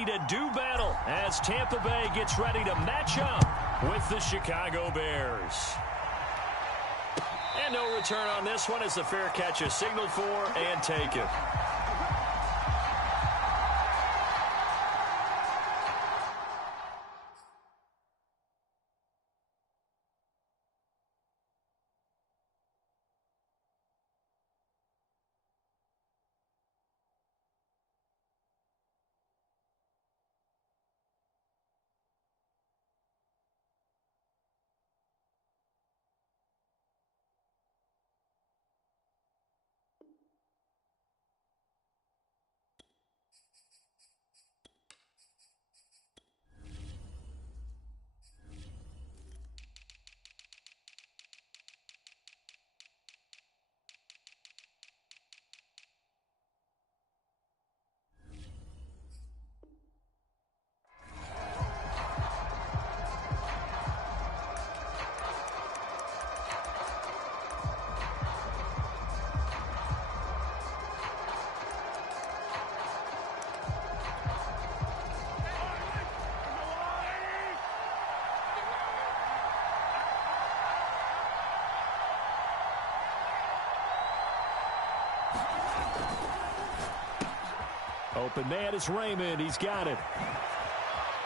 ready to do battle as Tampa Bay gets ready to match up with the Chicago Bears. And no return on this one as the fair catch is signaled for and taken. Open man is Raymond. He's got it.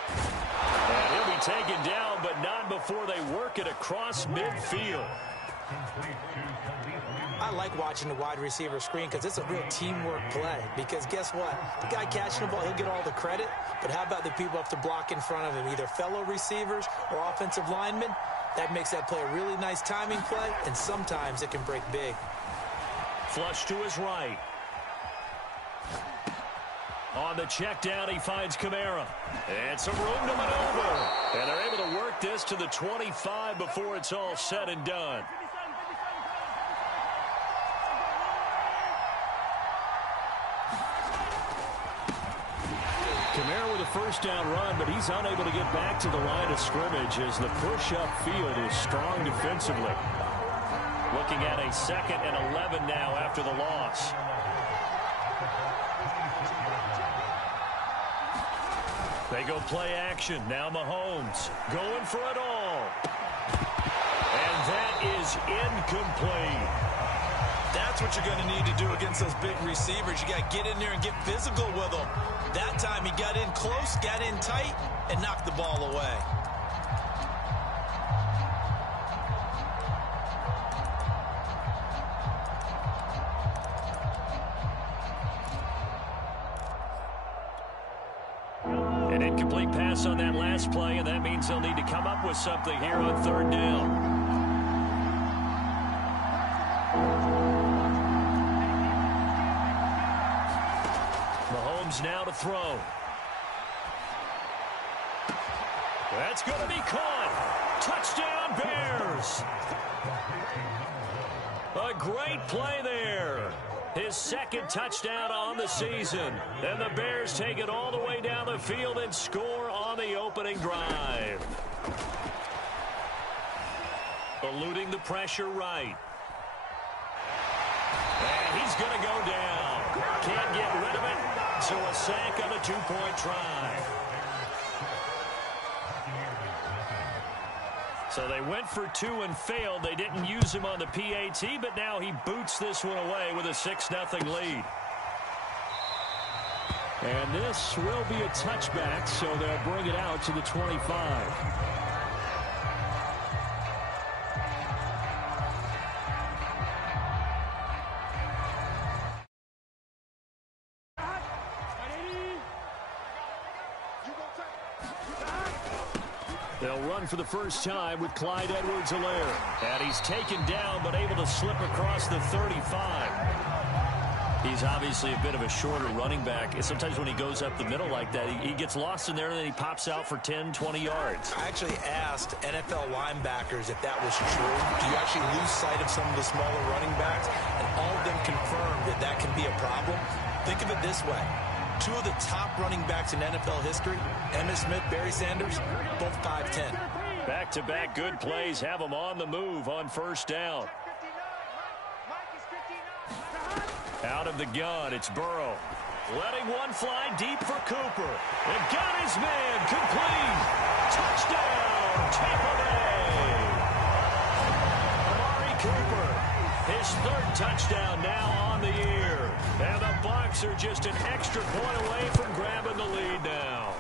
And he'll be taken down, but not before they work it across midfield. I like watching the wide receiver screen because it's a real teamwork play. Because guess what? The guy catching the ball, he'll get all the credit. But how about the people up to block in front of him, either fellow receivers or offensive linemen? That makes that play a really nice timing play, and sometimes it can break big. Flush to his right. On the check down, he finds Kamara. And some room to maneuver. And they're able to work this to the 25 before it's all said and done. Kamara with a first down run, but he's unable to get back to the line of scrimmage as the push-up field is strong defensively. Looking at a 2nd and 11 now after the loss. They go play action. Now Mahomes going for it all. And that is incomplete. That's what you're going to need to do against those big receivers. You got to get in there and get physical with them. That time he got in close, got in tight, and knocked the ball away. An incomplete pass on that last play, and that means they'll need to come up with something here on 3rd down. Mahomes now to throw. That's going to be caught. Touchdown, Bears. A great play there. His 2nd touchdown on the season. And the Bears take it all the way down the field and score on the opening drive. Eluding the pressure right. And he's going to go down. Can't get rid of it. So a sack on a 2-point try. So they went for 2 and failed. They didn't use him on the PAT, but now he boots this one away with a 6-0 lead. And this will be a touchback, so they'll bring it out to the 25. They'll run for the first time with Clyde Edwards-Helaire. And he's taken down, but able to slip across the 35. He's obviously a bit of a shorter running back. And sometimes when he goes up the middle like that, he gets lost in there, and then he pops out for 10, 20 yards. I actually asked NFL linebackers if that was true. Do you actually lose sight of some of the smaller running backs? And all of them confirmed that that can be a problem. Think of it this way. 2 of the top running backs in NFL history, Emmitt Smith, Barry Sanders, both 5'10". Back-to-back good plays have them on the move on first down. Out of the gun, it's Burrow. Letting one fly deep for Cooper. And complete. Touchdown, Tampa Bay. Amari Cooper, his third touchdown now on the year. And the Bucs are just an extra point away from grabbing the lead now.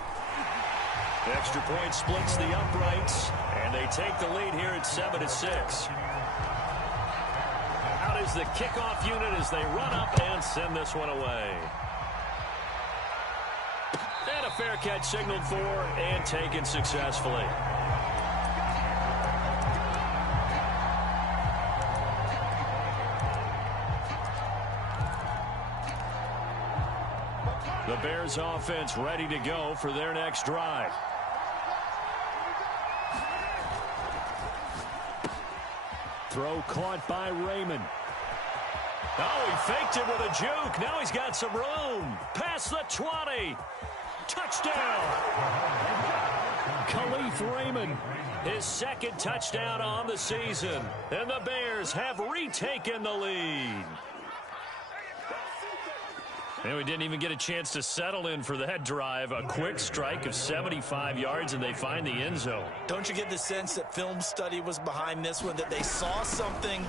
Extra point splits the uprights, and they take the lead here at 7-6. Out is the kickoff unit as they run up and send this one away. And a fair catch signaled for and taken successfully. The Bears offense ready to go for their next drive. Throw caught by Raymond. Oh, he faked it with a juke. Now he's got some room. Past the 20. Touchdown. Khalif Raymond, his second touchdown on the season. And the Bears have retaken the lead. And we didn't even get a chance to settle in for that drive. A quick strike of 75 yards, and they find the end zone. Don't you get the sense that film study was behind this one, that they saw something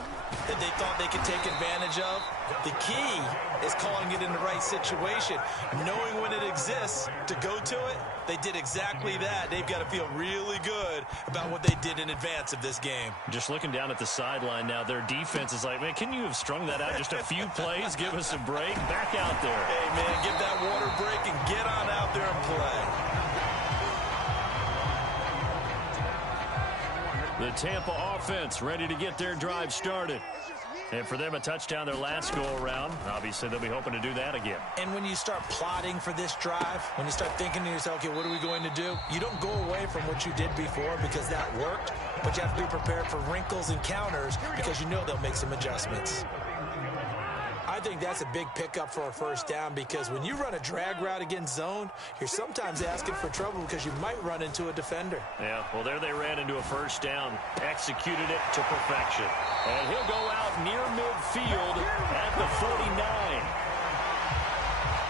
that they thought they could take advantage of? The key is calling it in the right situation, knowing when it exists to go to it. They did exactly that. They've got to feel really good about what they did in advance of this game. Just looking down at the sideline now, their defense is like, man, can you have strung that out just a few plays? Give us a break. Back out there. Hey, man, give that water break and get on out there and play. The Tampa offense ready to get their drive started. And for them, a touchdown their last go-around. Obviously, they'll be hoping to do that again. And when you start plotting for this drive, when you start thinking to yourself, okay, what are we going to do? You don't go away from what you did before because that worked, but you have to be prepared for wrinkles and counters because you know they'll make some adjustments. I think that's a big pickup for a first down because when you run a drag route against zone, you're sometimes asking for trouble because you might run into a defender. Yeah, well, there they ran into a first down, executed it to perfection. And he'll go out near midfield at the 49.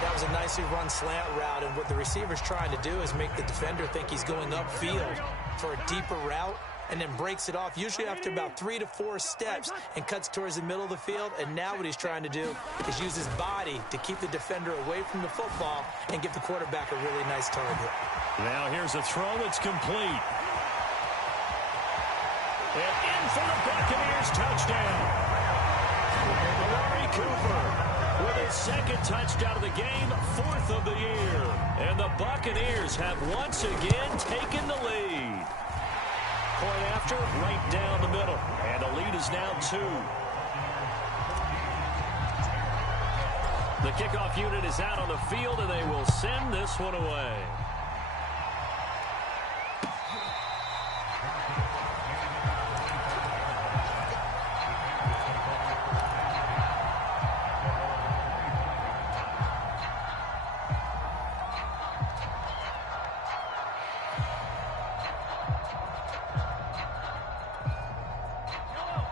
That was a nicely run slant route, and what the receiver's trying to do is make the defender think he's going upfield for a deeper route, and then breaks it off, usually after about 3 to 4 steps, and cuts towards the middle of the field. And now what he's trying to do is use his body to keep the defender away from the football and give the quarterback a really nice target. Now here's a throw that's complete. And in for the Buccaneers touchdown. Amari Cooper with his second touchdown of the game, 4th of the year. And the Buccaneers have once again taken the lead. Point after, right down the middle. And the lead is now 2. The kickoff unit is out on the field, and they will send this one away.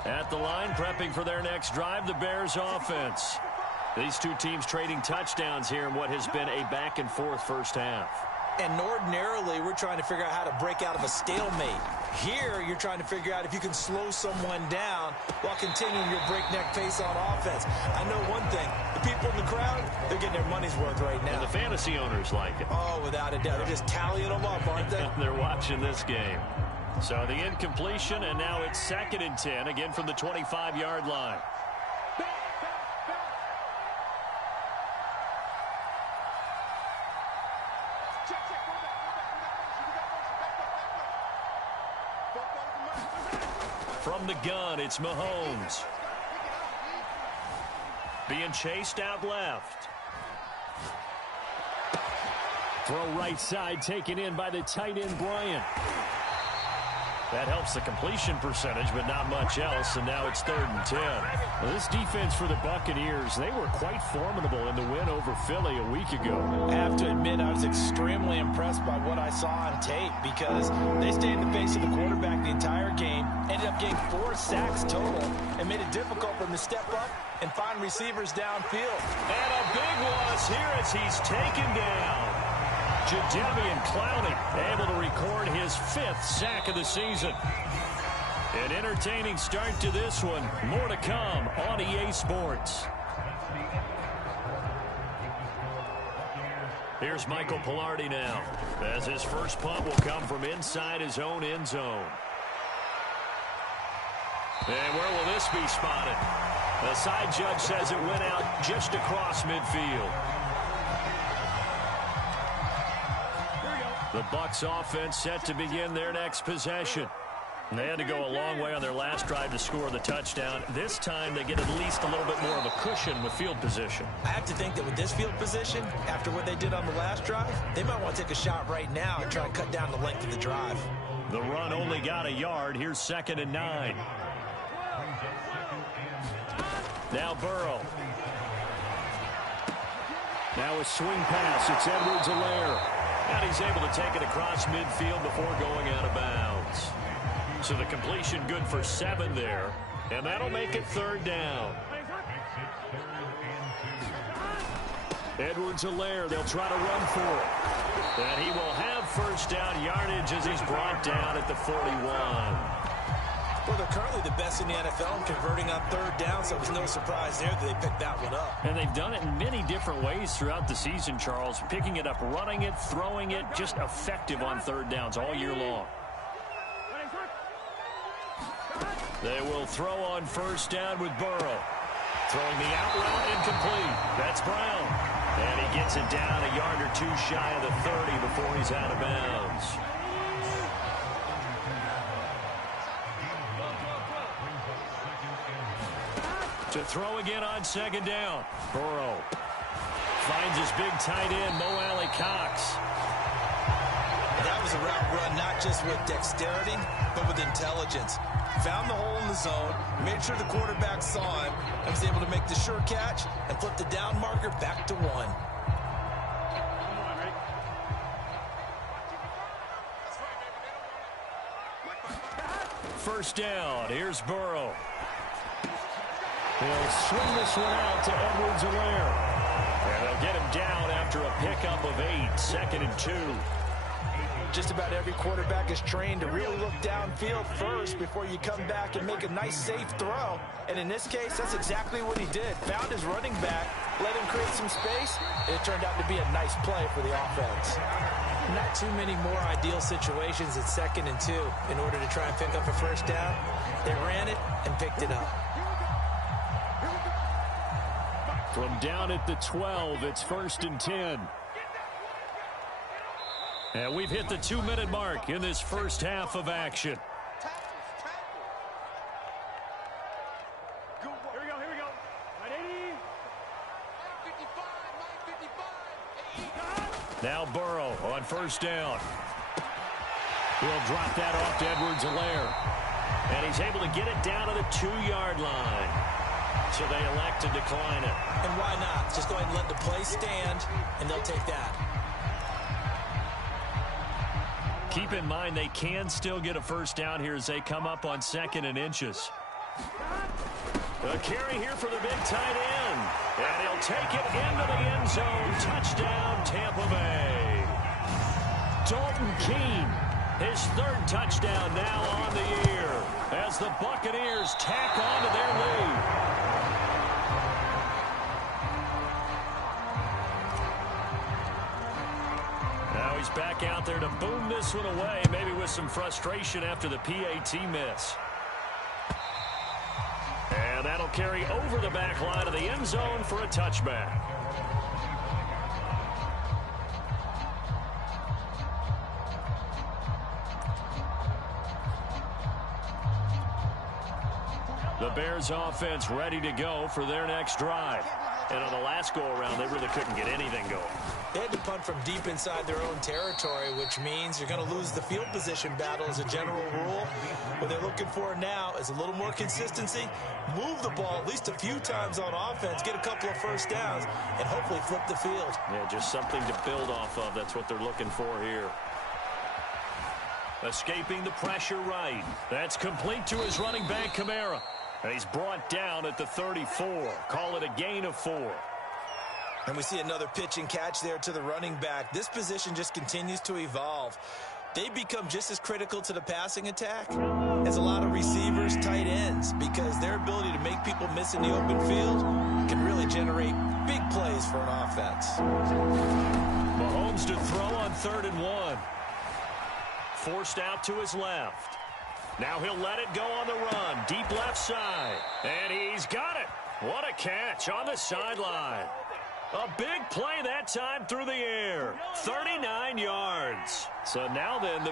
At the line, prepping for their next drive, the Bears offense. These two teams trading touchdowns here in what has been a back-and-forth first half. And ordinarily, we're trying to figure out how to break out of a stalemate. Here, you're trying to figure out if you can slow someone down while continuing your breakneck pace on offense. I know one thing. The people in the crowd, they're getting their money's worth right now. And the fantasy owners like it. Oh, without a doubt. They're just tallying them up, aren't they? They're watching this game. So the incompletion, and now it's 2nd and 10, again from the 25-yard line. From the gun, it's Mahomes. Being chased out left. Throw right side, taken in by the tight end, Bryant. That helps the completion percentage, but not much else, and now it's 3rd and 10. Well, this defense for the Buccaneers, they were quite formidable in the win over Philly a week ago. I have to admit, I was extremely impressed by what I saw on tape because they stayed in the face of the quarterback the entire game, ended up getting 4 sacks total, and made it difficult for them to step up and find receivers downfield. And a big loss here as he's taken down. Jadeveon Clowney able to record his 5th sack of the season. An entertaining start to this one. More to come on EA Sports. Here's Michael Pilardi now, as his first punt will come from inside his own end zone. And where will this be spotted? The side judge says it went out just across midfield. The Bucs offense set to begin their next possession. They had to go a long way on their last drive to score the touchdown. This time they get at least a little bit more of a cushion with field position. I have to think that with this field position, after what they did on the last drive, they might want to take a shot right now and try and cut down the length of the drive. The run only got a yard. Here's 2nd and 9. Now Burrow. Now a swing pass. It's Edwards-Helaire. And he's able to take it across midfield before going out of bounds. So the completion good for 7 there. And that'll make it 3rd down. Edwards-Helaire, they'll try to run for it. And he will have first down yardage as he's brought down at the 41. Well, they're currently the best in the NFL in converting on 3rd down, so it was no surprise there that they picked that one up. And they've done it in many different ways throughout the season, Charles. Picking it up, running it, throwing it, just effective on 3rd downs all year long. They will throw on first down with Burrow. Throwing the out route incomplete. That's Brown. And he gets it down a yard or 2 shy of the 30 before he's out of bounds. To throw again on 2nd down. Burrow finds his big tight end, Mo Alley-Cox. That was a route run not just with dexterity, but with intelligence. Found the hole in the zone, made sure the quarterback saw him, and was able to make the sure catch and flip the down marker back to 1. First down. Here's Burrow. He'll swing this one out to Edwards-Helaire. And they'll get him down after a pickup of 8. 2nd and 2. Just about every quarterback is trained to really look downfield first before you come back and make a nice, safe throw. And in this case, that's exactly what he did. Found his running back, let him create some space, and it turned out to be a nice play for the offense. Not too many more ideal situations at 2nd and 2 in order to try and pick up a first down. They ran it and picked it up. From down at the 12, it's 1st and 10. And we've hit the 2-minute mark in this first half of action. Here we go. 980. Now Burrow on first down. He'll drop that off to Edwards-Helaire. And he's able to get it down to the 2-yard line. So they elect to decline it. And why not? Just go ahead and let the play stand, and they'll take that. Keep in mind they can still get a first down here as they come up on 2nd and inches. A carry here for the big tight end. And he'll take it into the end zone. Touchdown, Tampa Bay. Dalton Keene, his 3rd touchdown now on the year as the Buccaneers tack on to their lead. Now he's back out there to boom this one away, maybe with some frustration after the PAT miss. And that'll carry over the back line of the end zone for a touchback. The Bears offense ready to go for their next drive. And on the last go-around, they really couldn't get anything going. They had to punt from deep inside their own territory, which means you're going to lose the field position battle as a general rule. What they're looking for now is a little more consistency, move the ball at least a few times on offense, get a couple of first downs, and hopefully flip the field. Yeah, just something to build off of. That's what they're looking for here. Escaping the pressure right. That's complete to his running back, Kamara. And he's brought down at the 34. Call it a gain of 4. And we see another pitch and catch there to the running back. This position just continues to evolve. They become just as critical to the passing attack as a lot of receivers, tight ends, because their ability to make people miss in the open field can really generate big plays for an offense. Mahomes to throw on 3rd and 1. Forced out to his left. Now he'll let it go on the run. Deep left side. And he's got it. What a catch on the sideline. A big play that time through the air. 39 yards. So now then,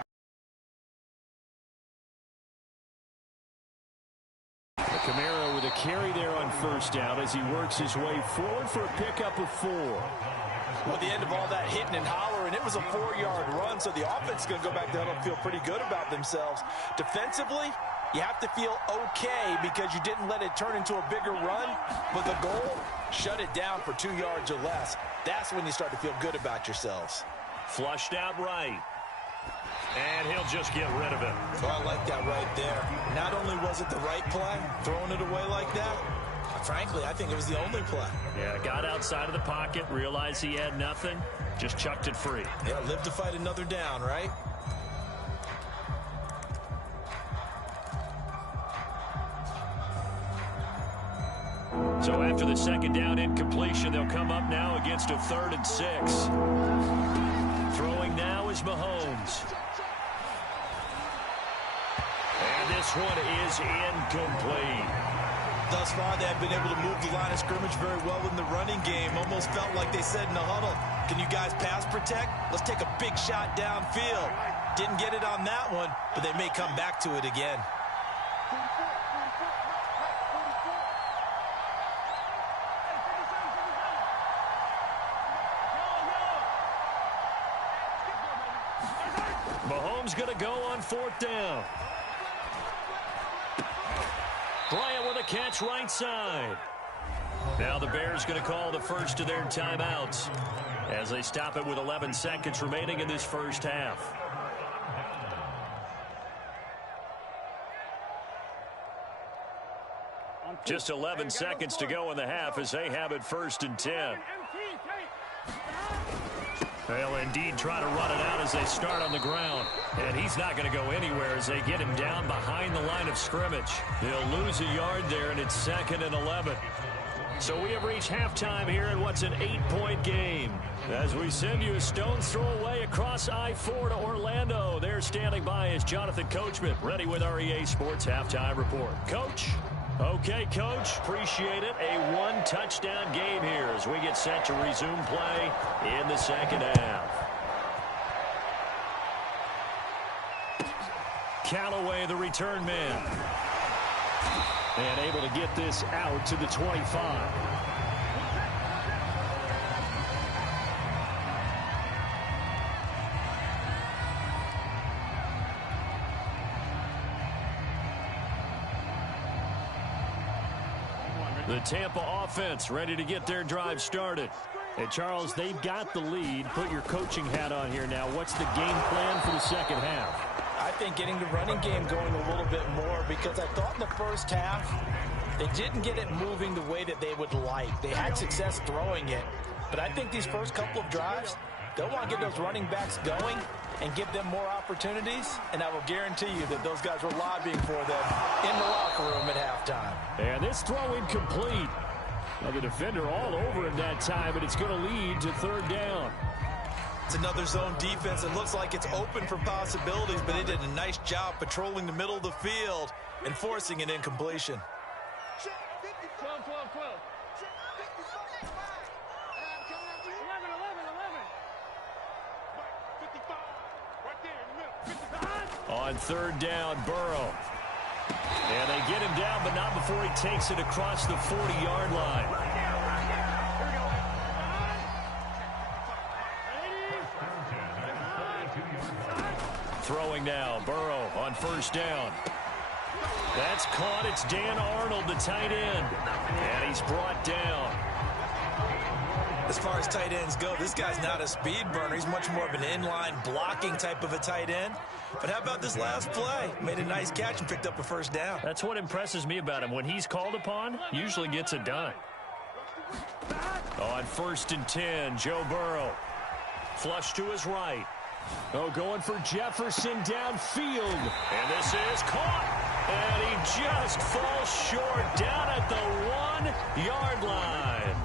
Kamara with a carry there on 1st down as he works his way forward for a pickup of 4. Well, at the end of all that hitting and hollering, it was a 4-yard run, so the offense is going to go back there and feel pretty good about themselves. Defensively, you have to feel okay because you didn't let it turn into a bigger run, but the goal, shut it down for 2 yards or less. That's when you start to feel good about yourselves. Flushed out right. And he'll just get rid of it. Oh, I like that right there. Not only was it the right play, throwing it away like that, frankly, I think it was the only play. Yeah, got outside of the pocket, realized he had nothing, just chucked it free. Yeah, live to fight another down, right? So after the 2nd down incompletion, they'll come up now against a 3rd and 6. Throwing now is Mahomes. And this one is incomplete. Thus far, they have been able to move the line of scrimmage very well in the running game. Almost felt like they said in the huddle, can you guys pass protect? Let's take a big shot downfield. Didn't get it on that one, but they may come back to it again. Mahomes going to go on 4th down. Bryant with a catch right side. Now the Bears going to call the first of their timeouts as they stop it with 11 seconds remaining in this 1st half. Just 11 seconds to go in the half as they have it 1st and 10. They'll indeed try to run it out as they start on the ground. And he's not going to go anywhere as they get him down behind the line of scrimmage. They'll lose a yard there, and it's 2nd and 11. So we have reached halftime here in what's an 8-point game. As we send you a stone's throw away across I-4 to Orlando. There standing by is Jonathan Coachman, ready with our EA Sports Halftime Report. Coach? Okay, Coach, appreciate it. A 1-touchdown game here as we get set to resume play in the 2nd half. Callaway, the return man. And able to get this out to the 25. The Tampa offense ready to get their drive started. Hey, Charles, they've got the lead. Put your coaching hat on here now. What's the game plan for the 2nd half? I think getting the running game going a little bit more because I thought in the 1st half they didn't get it moving the way that they would like. They had success throwing it, but I think these first couple of drives, they'll want to get those running backs going and give them more opportunities, and I will guarantee you that those guys were lobbying for them in the locker room at halftime. And this throw incomplete. Now the defender all over him that time, but it's going to lead to 3rd down. It's another zone defense. It looks like it's open for possibilities, but they did a nice job patrolling the middle of the field and forcing an incompletion. 12, 12, 12. 11, 55. Right there in the middle. 55. On 3rd down, Burrow. And they get him down, but not before he takes it across the 40-yard line. Throwing now, Burrow on 1st down. That's caught. It's Dan Arnold, the tight end. And he's brought down. As far as tight ends go, this guy's not a speed burner. He's much more of an inline blocking type of a tight end. But how about this last play? Made a nice catch and picked up a 1st down. That's what impresses me about him. When he's called upon, usually gets it done. On 1st and 10, Joe Burrow. Flush to his right. Oh, going for Jefferson downfield. And this is caught. And he just falls short down at the 1-yard line.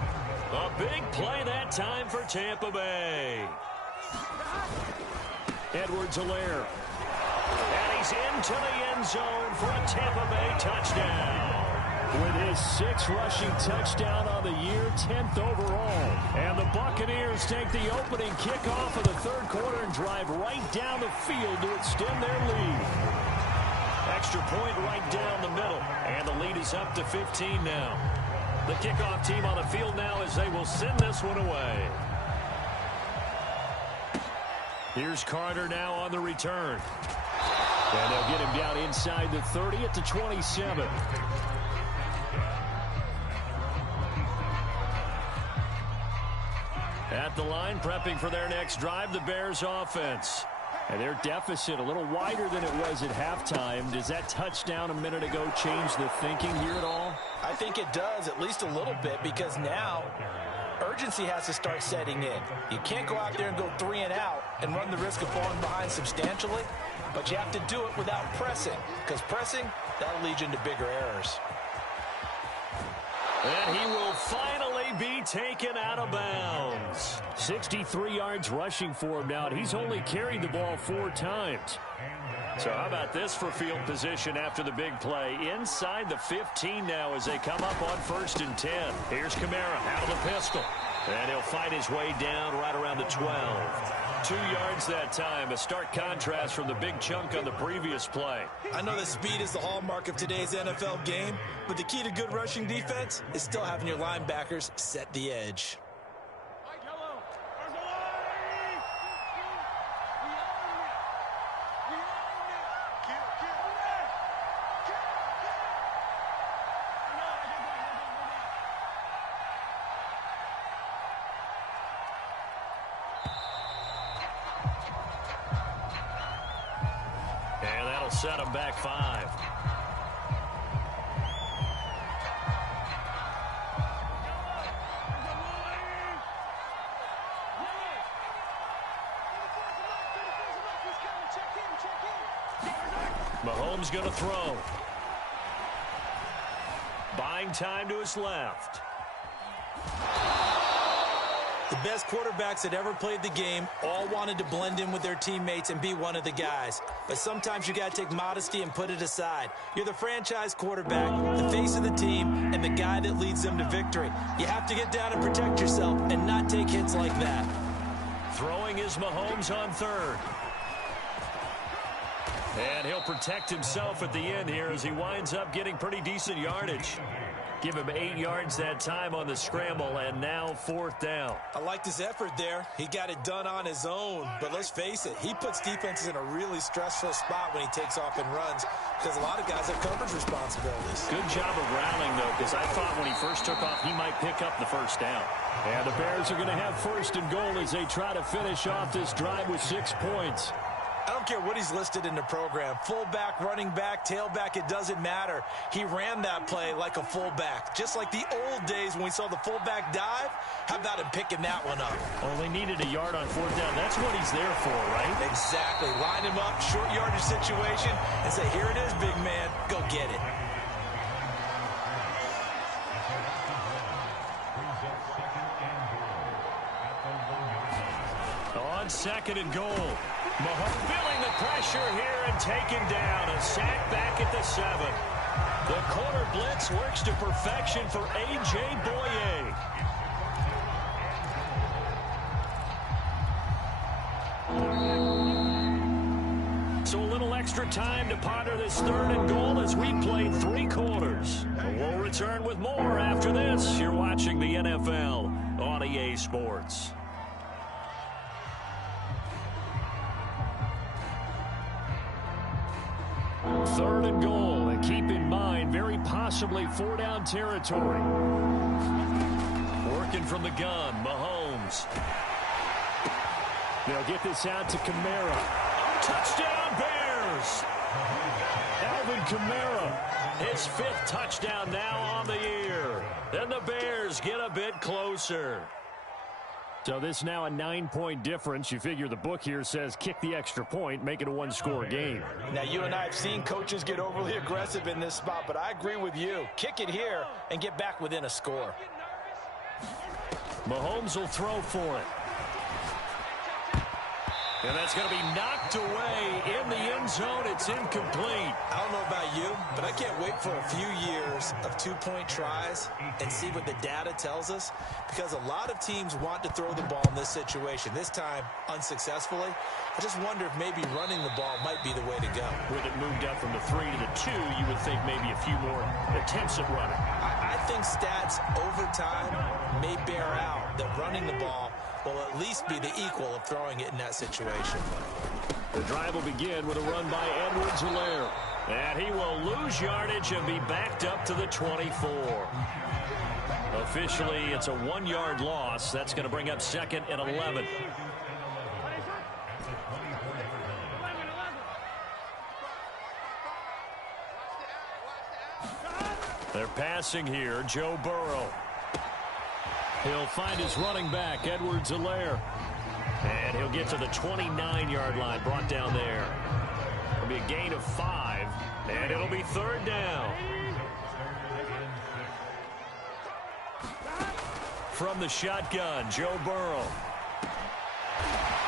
A big play that time for Tampa Bay. Edwards-Helaire. And he's into the end zone for a Tampa Bay touchdown. With his 6th rushing touchdown on the year, 10th overall. And the Buccaneers take the opening kickoff of the 3rd quarter and drive right down the field to extend their lead. Extra point right down the middle. And the lead is up to 15 now. The kickoff team on the field now as they will send this one away. Here's Carter now on the return. And they'll get him down inside the 30 at the 27. At the line, prepping for their next drive, the Bears offense. And their deficit a little wider than it was at halftime. Does that touchdown a minute ago change the thinking here at all? I think it does, at least a little bit, because now urgency has to start setting in. You can't go out there and go 3 and out and run the risk of falling behind substantially, but you have to do it without pressing, because pressing, that'll lead you into bigger errors. And he will finally be taken out of bounds. 63 yards rushing for him now. He's only carried the ball 4 times. So how about this for field position after the big play? Inside the 15 now as they come up on 1st and 10. Here's Kamara out of the pistol. And he'll fight his way down right around the 12. 2 yards that time. A stark contrast from the big chunk on the previous play. I know that speed is the hallmark of today's NFL game, but the key to good rushing defense is still having your linebackers set the edge. Set him back 5. Mahomes going to throw. Buying time to his left. The best quarterbacks that ever played the game all wanted to blend in with their teammates and be one of the guys. But sometimes you got to take modesty and put it aside. You're the franchise quarterback, the face of the team, and the guy that leads them to victory. You have to get down and protect yourself and not take hits like that. Throwing is Mahomes on 3rd. And he'll protect himself at the end here as he winds up getting pretty decent yardage. Give him 8 yards that time on the scramble, and now 4th down. I liked his effort there. He got it done on his own. But let's face it, he puts defenses in a really stressful spot when he takes off and runs because a lot of guys have coverage responsibilities. Good job of rallying, though, because I thought when he first took off, he might pick up the 1st down. And the Bears are going to have 1st and goal as they try to finish off this drive with 6 points. I don't care what he's listed in the program. Fullback, running back, tailback, it doesn't matter. He ran that play like a fullback, just like the old days when we saw the fullback dive. How about him picking that one up? Only needed a yard on 4th down. That's what he's there for, right? Exactly. Line him up, short yardage situation, and say, here it is, big man. Go get it. On 2nd and goal. Mahomes feeling the pressure here and taken down. A sack back at the 7. The corner blitz works to perfection for A.J. Boye. So a little extra time to ponder this 3rd and goal as we played 3 quarters. We'll return with more after this. You're watching the NFL on EA Sports. 3rd and goal, and keep in mind, very possibly 4-down territory. Working from the gun, Mahomes. They'll get this out to Kamara. Touchdown, Bears! Alvin Kamara, his 5th touchdown now on the year. And the Bears get a bit closer. So this now a 9-point difference. You figure the book here says kick the extra point, make it a 1-score game. Now, you and I have seen coaches get overly aggressive in this spot, but I agree with you. Kick it here and get back within a score. Mahomes will throw for it. And that's going to be knocked away in the end zone. It's incomplete. I don't know about you, but I can't wait for a few years of 2-point tries and see what the data tells us, because a lot of teams want to throw the ball in this situation, this time unsuccessfully. I just wonder if maybe running the ball might be the way to go. With it moved up from the 3 to the 2, you would think maybe a few more attempts at running. I think stats over time may bear out that running the ball will at least be the equal of throwing it in that situation. The drive will begin with a run by Edwards-Helaire. And he will lose yardage and be backed up to the 24. Officially, it's a 1-yard loss. That's going to bring up 2nd and 11. They're passing here. Joe Burrow. He'll find his running back, Edwards-Helaire. And he'll get to the 29-yard line, brought down there. It'll be a gain of 5, and it'll be 3rd down. From the shotgun, Joe Burrow.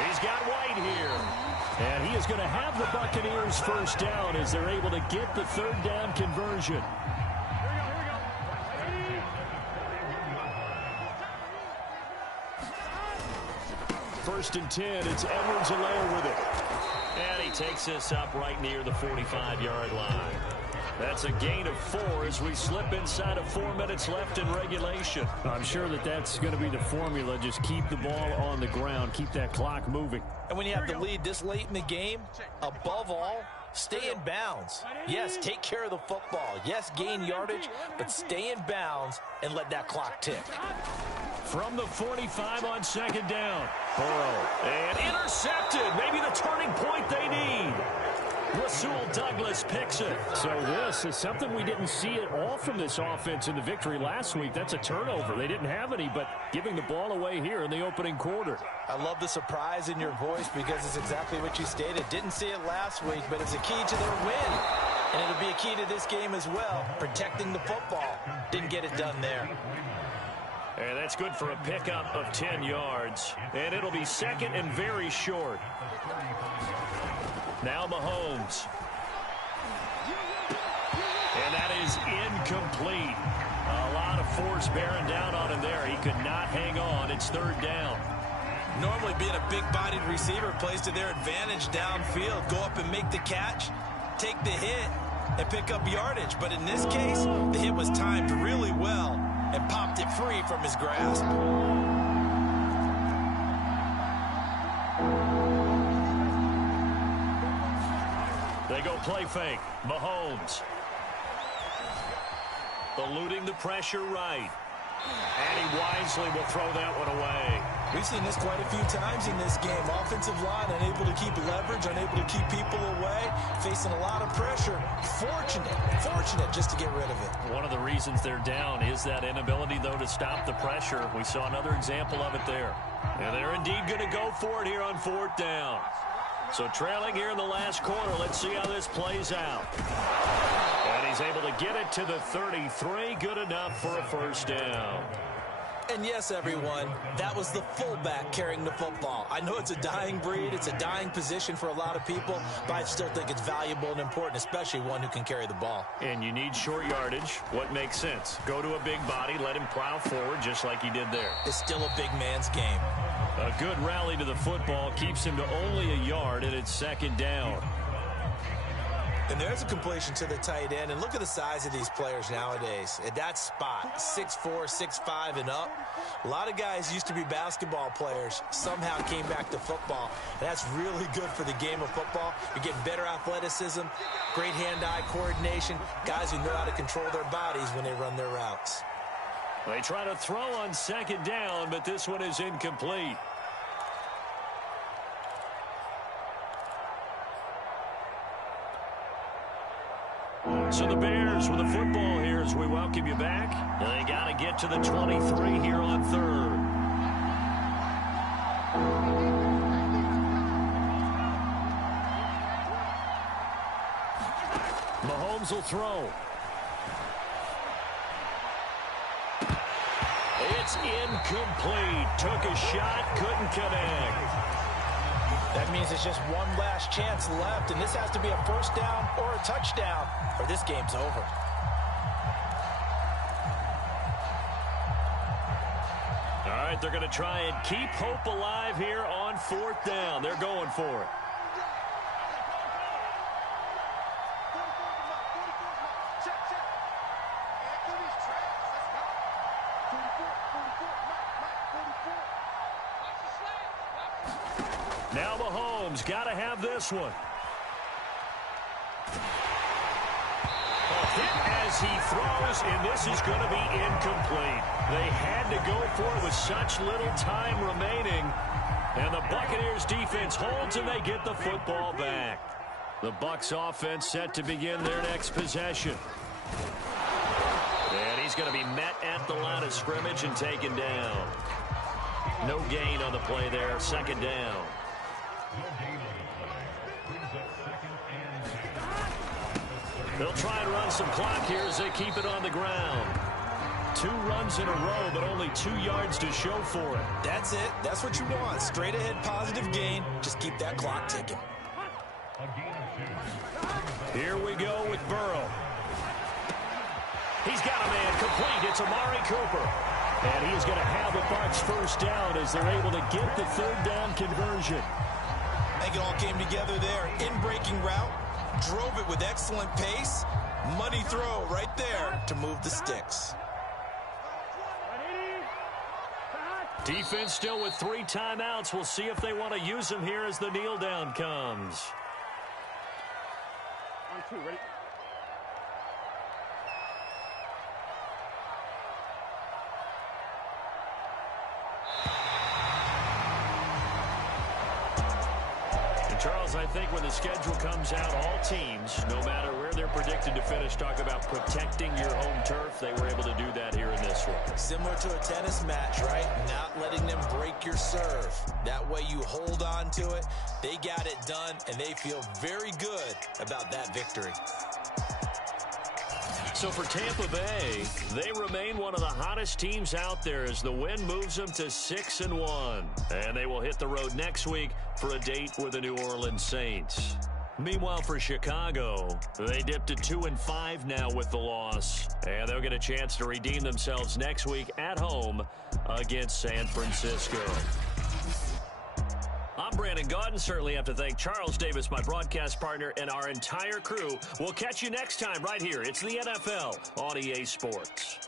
He's got White here. And he is going to have the Buccaneers first down as they're able to get the 3rd down conversion. First and 10, it's Edwards-Helaire with it. And he takes this up right near the 45-yard line. That's a gain of 4 as we slip inside of 4 minutes left in regulation. I'm sure that that's going to be the formula. Just keep the ball on the ground. Keep that clock moving. And when you have the lead this late in the game, above all, stay in bounds. Yes, take care of the football. Yes, gain yardage, but stay in bounds and let that clock tick. From the 45 on 2nd down. Burrow. And intercepted. Maybe the turning point they need. Rasul Douglas picks it. So this is something we didn't see at all from this offense in the victory last week. That's a turnover. They didn't have any, but giving the ball away here in the opening quarter. I love the surprise in your voice because it's exactly what you stated. Didn't see it last week, but it's a key to their win. And it'll be a key to this game as well, protecting the football. Didn't get it done there. And that's good for a pickup of 10 yards. And it'll be 2nd and very short. Now Mahomes. And that is incomplete. A lot of force bearing down on him there. He could not hang on. It's 3rd down. Normally being a big-bodied receiver plays to their advantage downfield. Go up and make the catch, take the hit, and pick up yardage. But in this case, the hit was timed really well and popped it free from his grasp. They go play fake. Mahomes. Eluding the pressure right. And he wisely will throw that one away. We've seen this quite a few times in this game. Offensive line unable to keep leverage, unable to keep people away, facing a lot of pressure. Fortunate just to get rid of it. One of the reasons they're down is that inability, though, to stop the pressure. We saw another example of it there. And they're indeed going to go for it here on 4th down. So trailing here in the last quarter. Let's see how this plays out. And he's able to get it to the 33. Good enough for a first down. And yes, everyone, that was the fullback carrying the football. I know it's a dying breed, it's a dying position for a lot of people, but I still think it's valuable and important, especially one who can carry the ball. And you need short yardage. What makes sense? Go to a big body, let him plow forward just like he did there. It's still a big man's game. A good rally to the football keeps him to only a yard, and it's 2nd down. And there's a completion to the tight end. And look at the size of these players nowadays. At that spot, 6'4", 6'5", and up. A lot of guys used to be basketball players, somehow came back to football. And that's really good for the game of football. You're getting better athleticism, great hand-eye coordination, guys who know how to control their bodies when they run their routes. They try to throw on 2nd down, but this one is incomplete. So the Bears with the football here as we welcome you back. They got to get to the 23 here on third. Mahomes will throw. It's incomplete. Took a shot, couldn't connect. That means it's just one last chance left, and this has to be a first down or a touchdown, or this game's over. All right, they're going to try and keep hope alive here on fourth down. They're going for it. Now Mahomes got to have this one. A hit as he throws, and this is going to be incomplete. They had to go for it with such little time remaining. And the Buccaneers defense holds, and they get the football back. The Bucs offense set to begin their next possession. And he's going to be met at the line of scrimmage and taken down. No gain on the play there. Second down. They'll try and run some clock here as they keep it on the ground. 2 runs in a row, but only 2 yards to show for it. That's it. That's what you want. Straight ahead positive gain. Just keep that clock ticking. Here we go with Burrow. He's got a man complete. It's Amari Cooper. And he's going to have the Bucs first down as they're able to get the third down conversion. I think it all came together there. In-breaking route. Drove it with excellent pace. Money throw right there to move the sticks. Defense still with 3 timeouts. We'll see if they want to use them here as the kneel down comes. 1, 2, ready? Charles, I think when the schedule comes out, all teams, no matter where they're predicted to finish, talk about protecting your home turf. They were able to do that here in this one. Similar to a tennis match, right? Not letting them break your serve. That way you hold on to it. They got it done, and they feel very good about that victory. So for Tampa Bay, they remain one of the hottest teams out there as the win moves them to 6-1. And they will hit the road next week for a date with the New Orleans Saints. Meanwhile, for Chicago, they dipped to 2-5 now with the loss. And they'll get a chance to redeem themselves next week at home against San Francisco. I'm Brandon Gaudin. Certainly have to thank Charles Davis, my broadcast partner, and our entire crew. We'll catch you next time right here. It's the NFL on EA Sports.